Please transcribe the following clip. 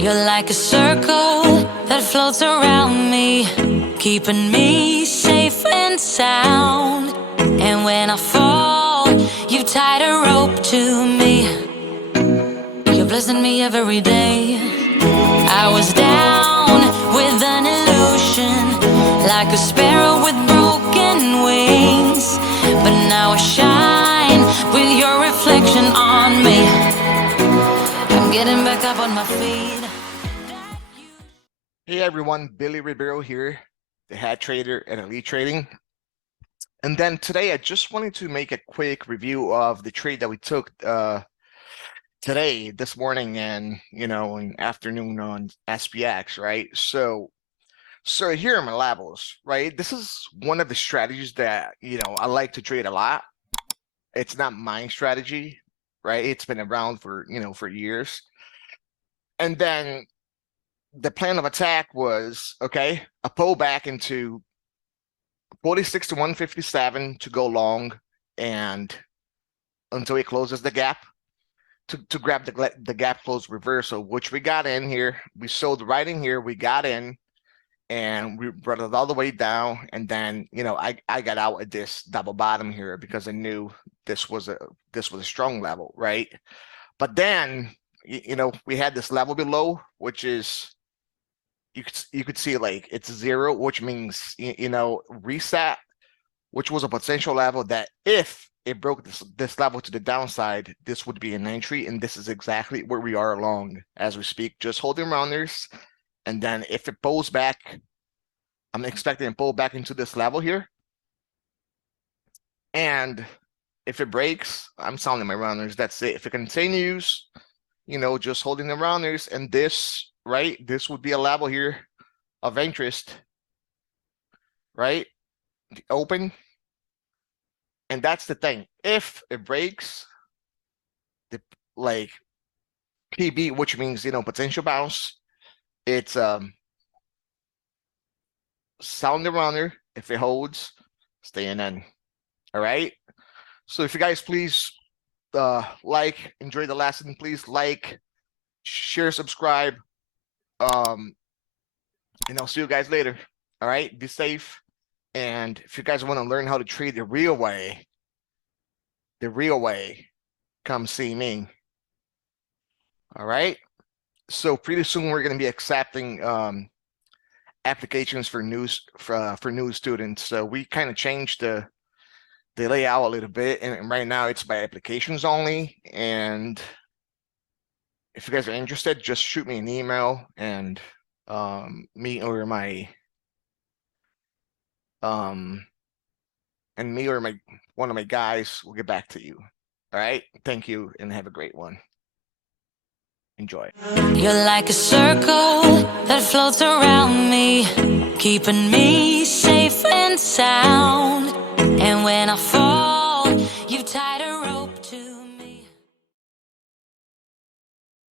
You're like a circle that floats around me, keeping me safe and sound. And when I fall, you tied a rope to me. You're blessing me every day. I was down with an illusion, like a sparrow with broken wings, but now I shine with your reflection on me. I'm getting back up on my feet. Hey everyone, Billy Ribeiro here, the head trader at Elite Trading. And then today I just wanted to make a quick review of the trade that we took this morning and in afternoon on SPX, right? So here are my levels, right? This is one of the strategies that I like to trade a lot. It's not my strategy, right? It's been around for for years. And then the plan of attack was, okay, a pullback into 46 to 157 to go long, and until it closes the gap to grab the gap close reversal, which we got in here. We sold right in here, we got in, and we brought it all the way down. And then I got out at this double bottom here because I knew this was a strong level, right? But then we had this level below, which is you could see like it's 0, which means reset, which was a potential level that if it broke this level to the downside, this would be an entry. And this is exactly where we are along as we speak, just holding rounders. And then if it pulls back, I'm expecting to pull back into this level here. And if it breaks, I'm sounding my rounders. That's it. If it continues, just holding the rounders, and this, right, this would be a level here of interest, right? The open. And that's the thing. If it breaks the PB, which means potential bounce, it's sound the runner. If it holds, staying in. All right. So if you guys please enjoy the lesson, please like, share, subscribe, and I'll see you guys later. All right, be safe. And if you guys want to learn how to trade the real way, come see me. All right. So pretty soon we're going to be accepting applications for new students. So we kind of changed the layout a little bit, and right now it's by applications only. And if you guys are interested, just shoot me an email, and me or my one of my guys will get back to you. All right, thank you and have a great one. Enjoy. You're like a circle that floats around me, keeping me safe and sound. And when I fall,